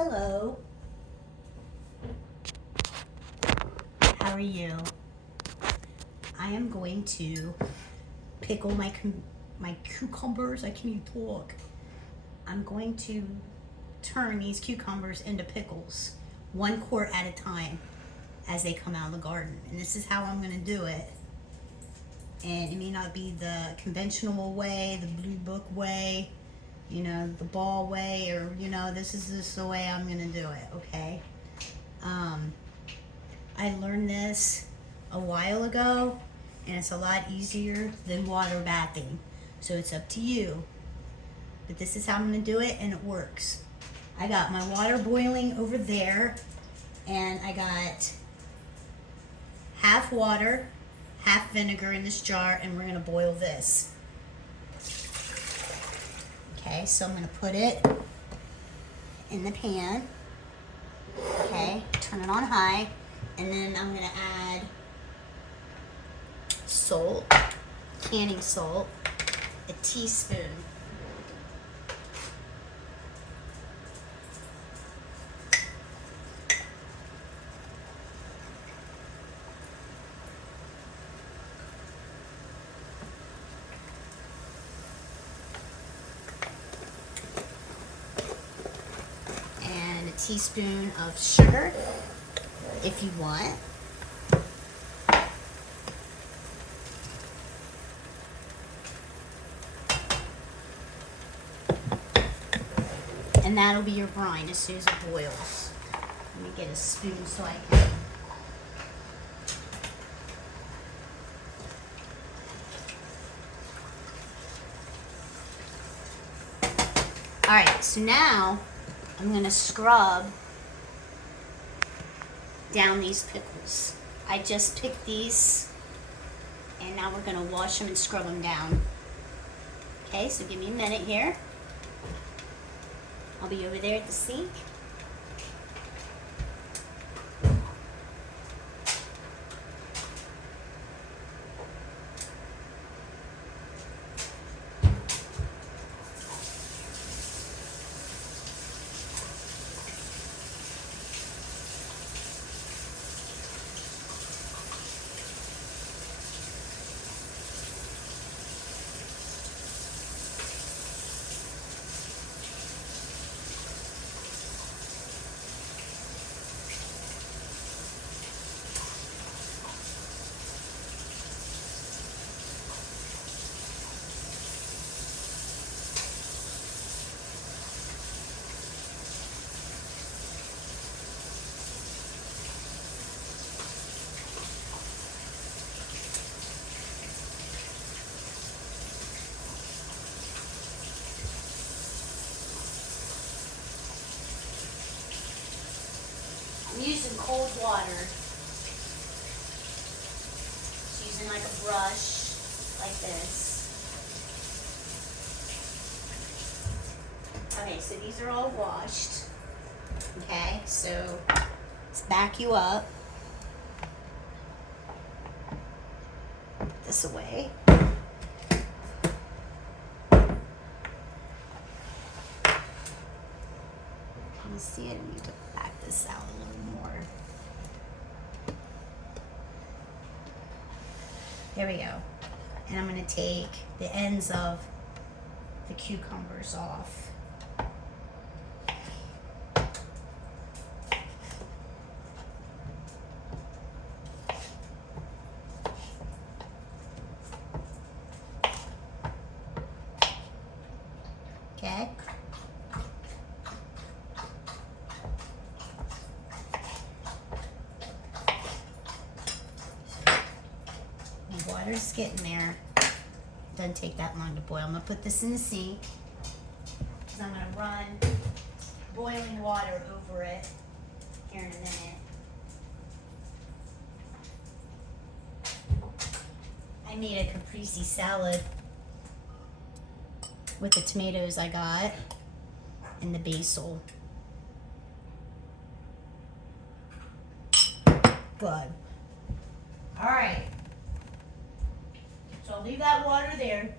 Hello. How are you? I am going to pickle my cucumbers. I can't even talk. I'm going to turn these cucumbers into pickles, 1 quart at a time, as they come out of the garden. And this is how I'm going to do it. And it may not be the conventional way, the blue book way, you know, the ball way, or, you know, this is just the way I'm going to do it, okay? I learned this a while ago, and it's a lot easier than water bathing. So it's up to you. But this is how I'm going to do it, and it works. I got my water boiling over there, and I got half water, half vinegar in this jar, and we're going to boil this. Okay, so I'm going to put it in the pan. Okay, turn it on high, and then I'm going to add salt, canning salt, a teaspoon. And a teaspoon of sugar, if you want. And that'll be your brine as soon as it boils. Let me get a spoon so I can. Alright, so now I'm going to scrub down these pickles. I just picked these, and now we're going to wash them and scrub them down. Okay, so give me a minute here. I'll be over there at the sink. I'm using cold water. Just using like a brush, like this. Okay, so these are all washed. Okay, so let's back you up. Put this away. Can you see it? I need to back this out a little more. There we go. And I'm going to take the ends of the cucumbers off. Okay. The water's getting there. Doesn't take that long to boil. I'm gonna put this in the sink because I'm gonna run boiling water over it here in a minute. I made a caprese salad with the tomatoes I got and the basil. Good. All right. So I'll leave that water there,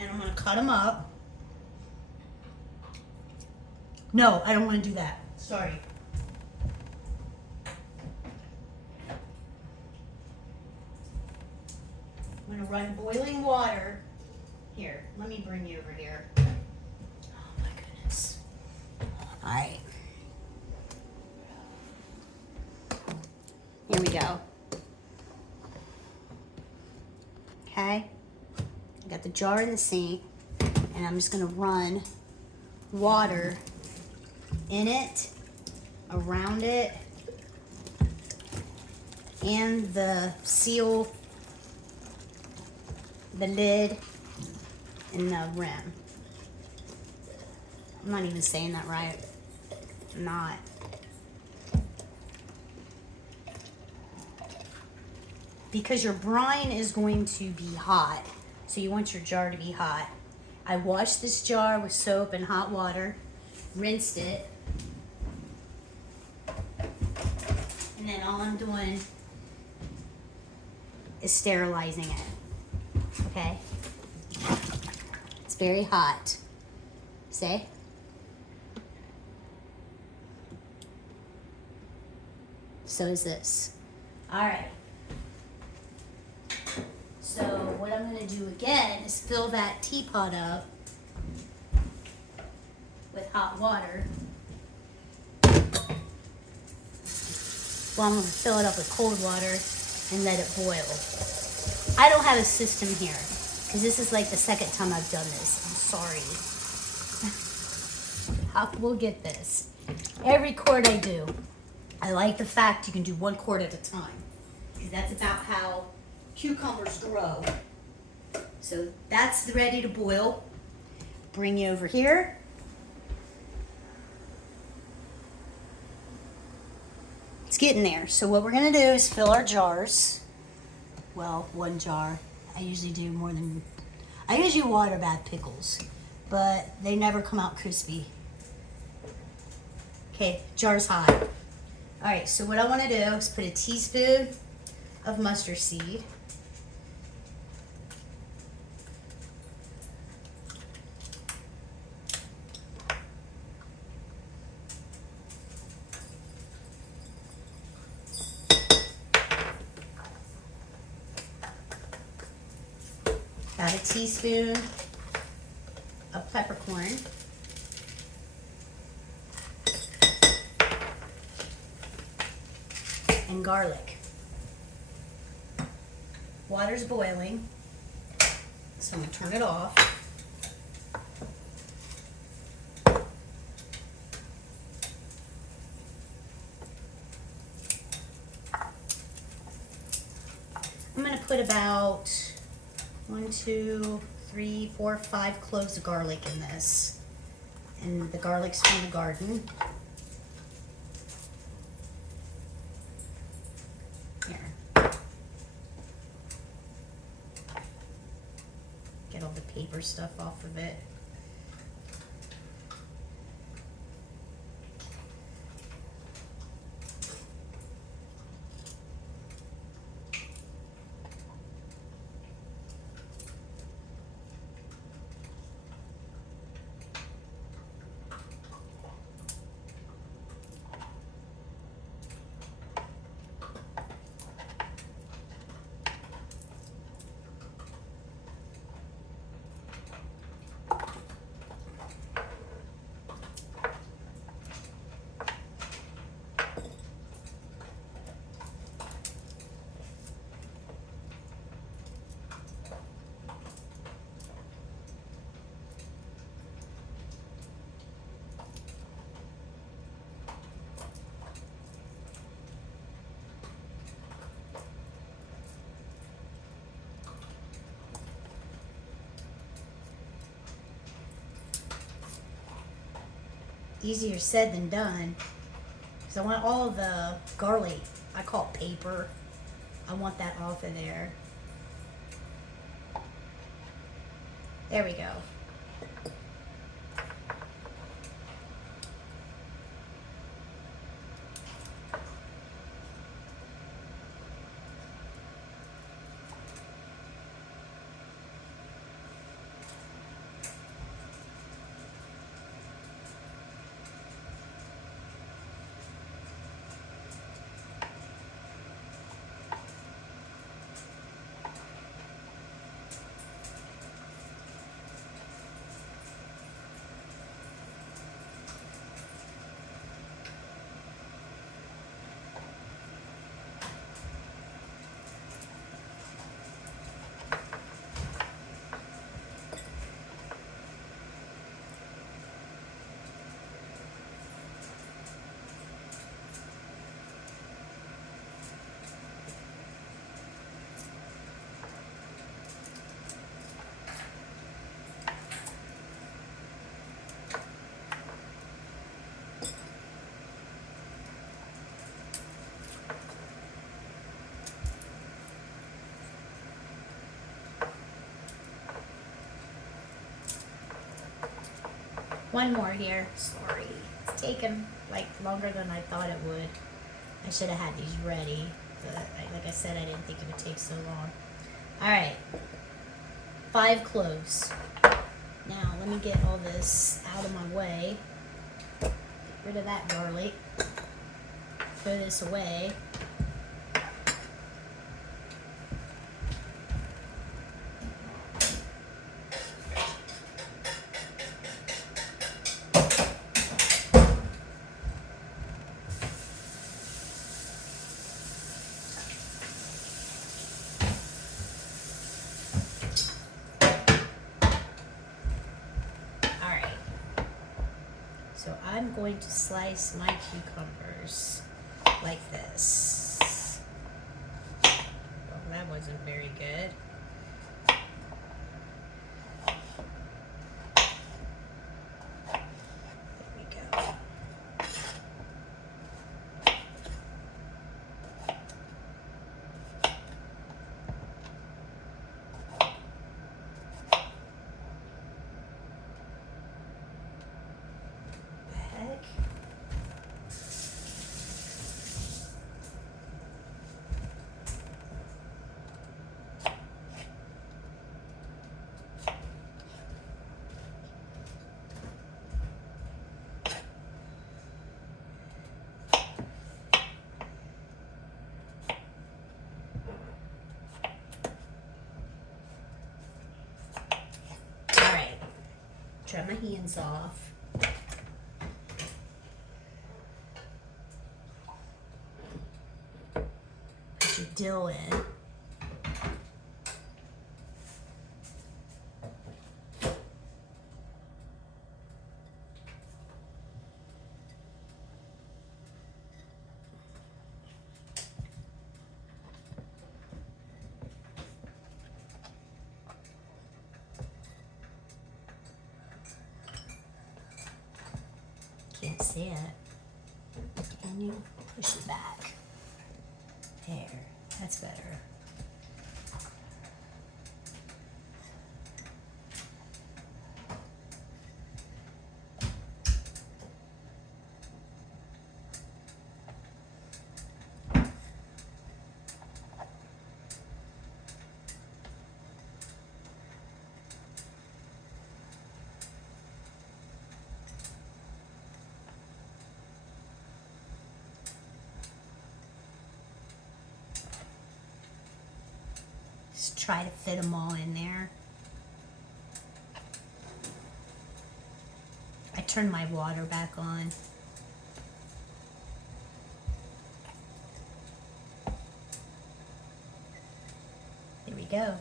and I'm gonna cut them up. No, I don't want to do that. Sorry. I'm going to run boiling water. Here, let me bring you over here. Oh my goodness. All right. Here we go. Okay. I got the jar in the sink, and I'm just going to run water in it, around it, and the seal, the lid, and the rim. I'm not even saying that right. I'm not. Because your brine is going to be hot, so you want your jar to be hot. I washed this jar with soap and hot water, rinsed it, and then all I'm doing is sterilizing it. Okay? It's very hot. See? So is this. All right. So what I'm going to do again is fill that teapot up with hot water. Well, I'm going to fill it up with cold water and let it boil. I don't have a system here because this is like the second time I've done this. I'm sorry. We'll get this. Every quart I do, I like the fact you can do 1 quart at a time because that's about how cucumbers grow. So that's ready to boil. Bring you over here. It's getting there. So what we're gonna do is fill our jars. Well, 1 jar. I usually do more than, I usually water bath pickles, but they never come out crispy. Okay, jar's hot. All right, so what I wanna do is put a teaspoon of mustard seed. About a teaspoon of peppercorn. And garlic. Water's boiling, so I'm gonna turn it off. I'm gonna put about 1, 2, 3, 4, 5 cloves of garlic in this. And the garlic's from the garden. Here. Get all the paper stuff off of it. Easier said than done. Because I want all the garlic, I call it paper, I want that off of there. There we go. One more here. Sorry. It's taken like longer than I thought it would. I should have had these ready, but like I said, I didn't think it would take so long. All right. 5 cloves. Now, let me get all this out of my way. Get rid of that garlic. Throw this away. So I'm going to slice my cucumbers like this. Well, that wasn't very good. There we go. Dry my hands off. Put your dill in. Can't see it. Can you push it back? There, that's better. Just try to fit them all in there. I turned my water back on. There we go.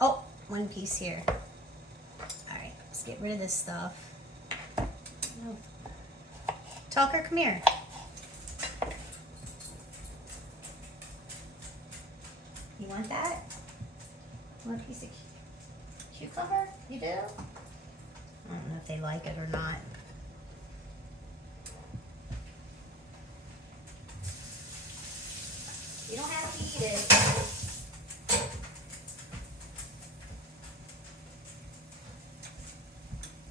Oh, one piece here. All right, let's get rid of this stuff. No. Talker, come here. You want that? You want a piece of cucumber? You do? I don't know if they like it or not. You don't have to eat it.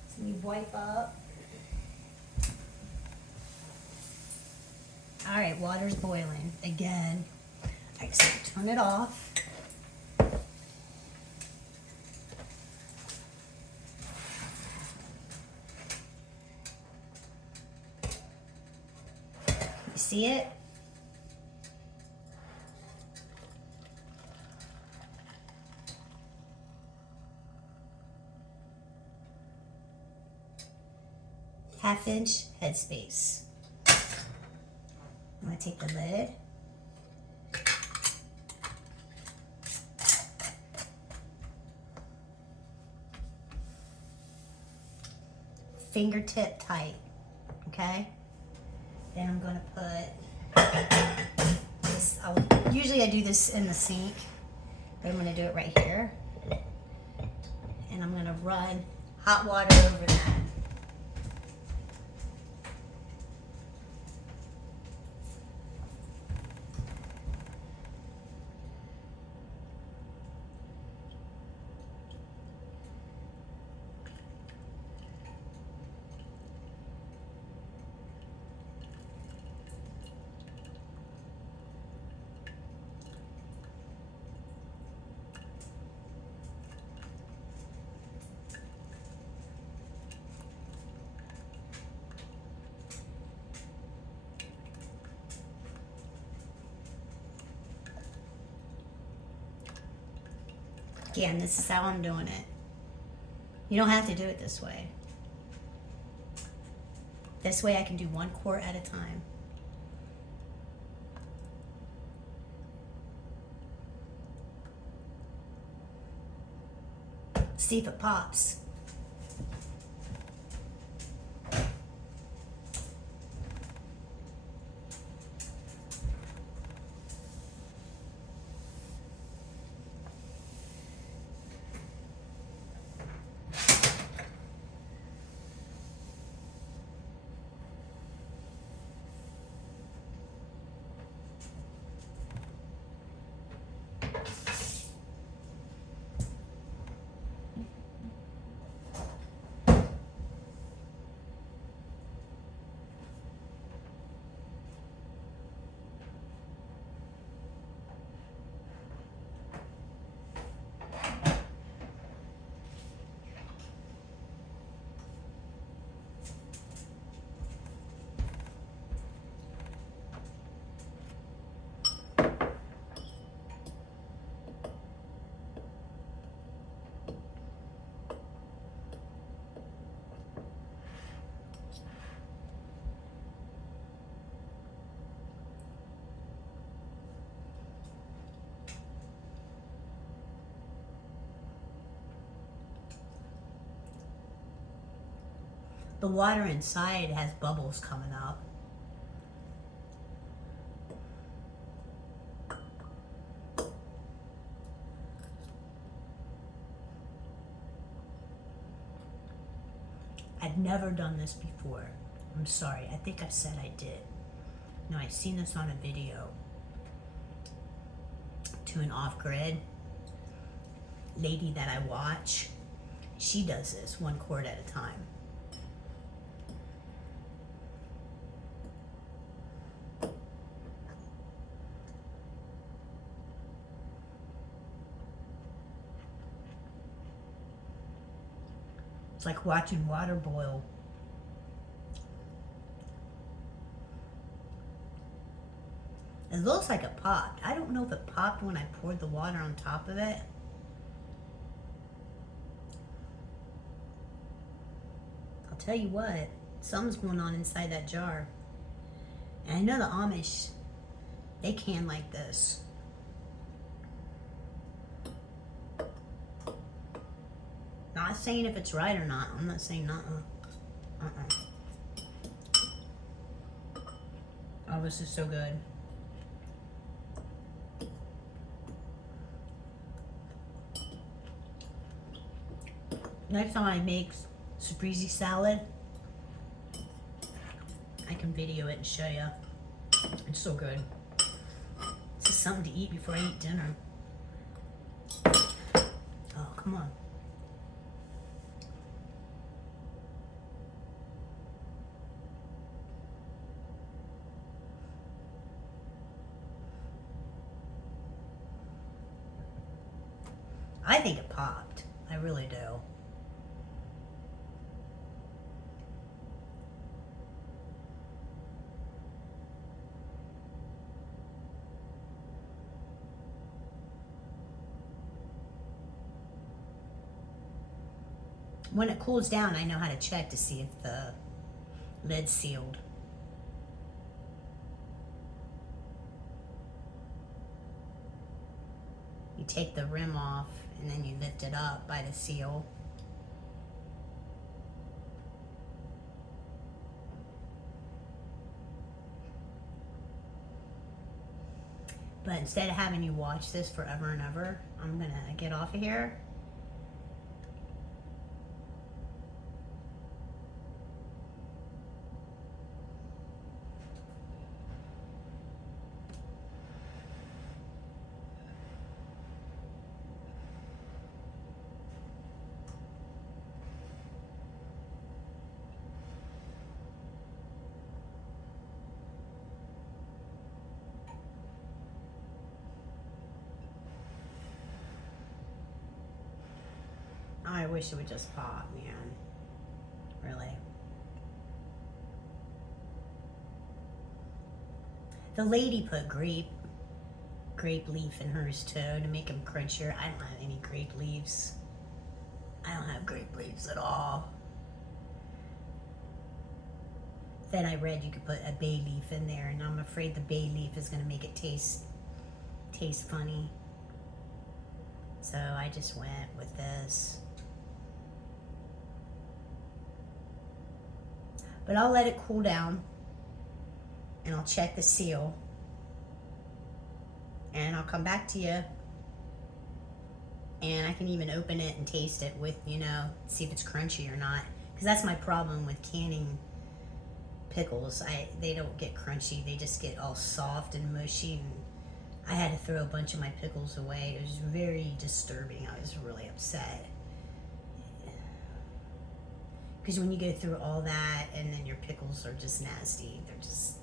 So you wipe up. All right, water's boiling again. All right, so turn it off. You see it? Half-inch headspace. I'm gonna take the lid. Fingertip tight, okay? Then I'm gonna put this, usually I do this in the sink, but I'm gonna do it right here. And I'm gonna run hot water over that. Again, this is how I'm doing it. You don't have to do it this way. This way I can do 1 quart at a time. See if it pops. The water inside has bubbles coming up. I've never done this before. I'm sorry. I think I said I did. No, I seen this on a video to an off-grid lady that I watch. She does this 1 quart at a time. It's like watching water boil. It looks like it popped. I don't know if it popped when I poured the water on top of it. I'll tell you what, something's going on inside that jar. And I know the Amish, they can like this. Not saying if it's right or not. I'm not saying Oh, this is so good. Next time I make surprise salad, I can video it and show you. It's so good. It's just something to eat before I eat dinner. Oh, come on. I think it popped. I really do. When it cools down, I know how to check to see if the lid's sealed. You take the rim off and then you lift it up by the seal. But instead of having you watch this forever and ever, I'm gonna get off of here. I wish it would just pop, man. Really. The lady put grape grape leaf in hers too to make them crunchier. I don't have any grape leaves. I don't have grape leaves at all. Then I read you could put a bay leaf in there, and I'm afraid the bay leaf is going to make it taste funny. So I just went with this. But I'll let it cool down, and I'll check the seal, and I'll come back to you, and I can even open it and taste it with, you know, see if it's crunchy or not. Because that's my problem with canning pickles. They don't get crunchy. They just get all soft and mushy, and I had to throw a bunch of my pickles away. It was very disturbing. I was really upset. Because when you go through all that and then your pickles are just nasty, they're just,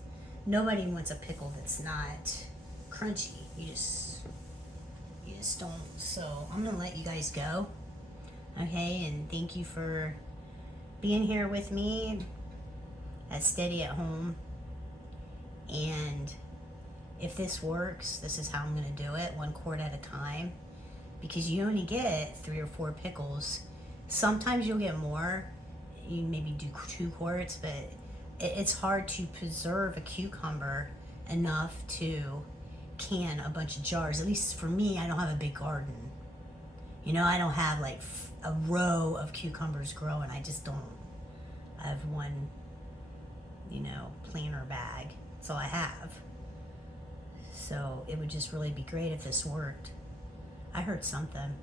nobody wants a pickle that's not crunchy. You just don't. So I'm gonna let you guys go, okay? And thank you for being here with me at Steady at Home. And if this works, this is how I'm gonna do it, 1 quart at a time, because you only get 3 or 4 pickles. Sometimes you'll get more. You maybe do 2 quarts, but it's hard to preserve a cucumber enough to can a bunch of jars. At least for me, I don't have a big garden. You know, I don't have like a row of cucumbers growing. I just don't. I have one, you know, planter bag. That's all I have. So it would just really be great if this worked. I heard something.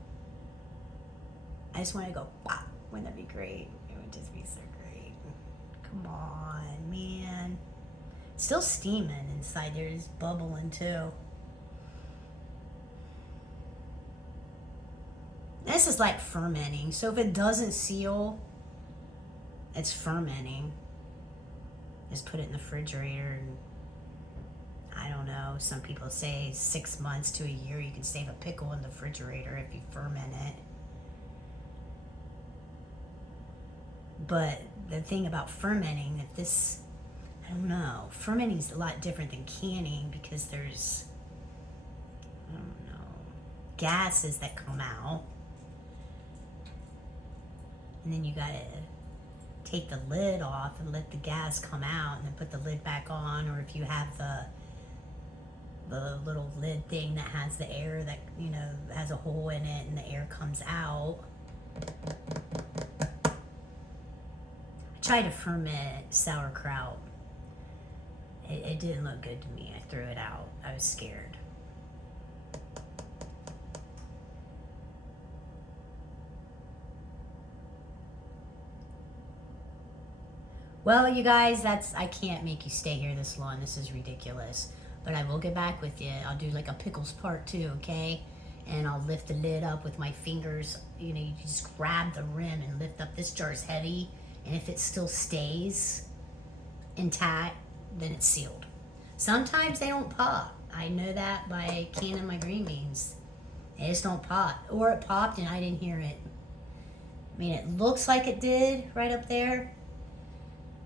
I just want to go, pop. Wouldn't that be great? It would just be so great. Come on, man. It's still steaming inside there. It's bubbling too. This is like fermenting. So if it doesn't seal, it's fermenting. Just put it in the refrigerator, and I don't know. Some people say 6 months to a year you can save a pickle in the refrigerator if you ferment it. But the thing about fermenting, if this, I don't know, fermenting is a lot different than canning, because there's, I don't know, gases that come out. And then you gotta take the lid off and let the gas come out, and then put the lid back on. Or if you have the little lid thing that has the air that, you know, has a hole in it and the air comes out. Tried to ferment sauerkraut. It didn't look good to me. I threw it out. I was scared. Well, you guys, I can't make you stay here this long. This is ridiculous. But I will get back with you. I'll do like a pickles part 2, okay? And I'll lift the lid up with my fingers. You know, you just grab the rim and lift up. This jar's heavy. And if it still stays intact, then it's sealed. Sometimes they don't pop. I know that by canning my green beans. They just don't pop. Or it popped and I didn't hear it. I mean, it looks like it did right up there.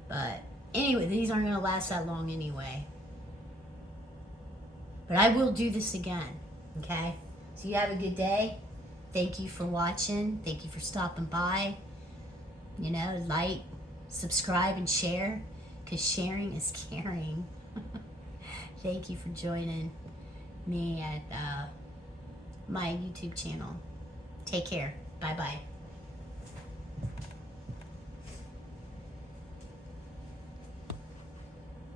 But anyway, these aren't going to last that long anyway. But I will do this again, okay? So you have a good day. Thank you for watching. Thank you for stopping by. You know, like, subscribe, and share, because sharing is caring. Thank you for joining me at my YouTube channel. Take care. Bye-bye.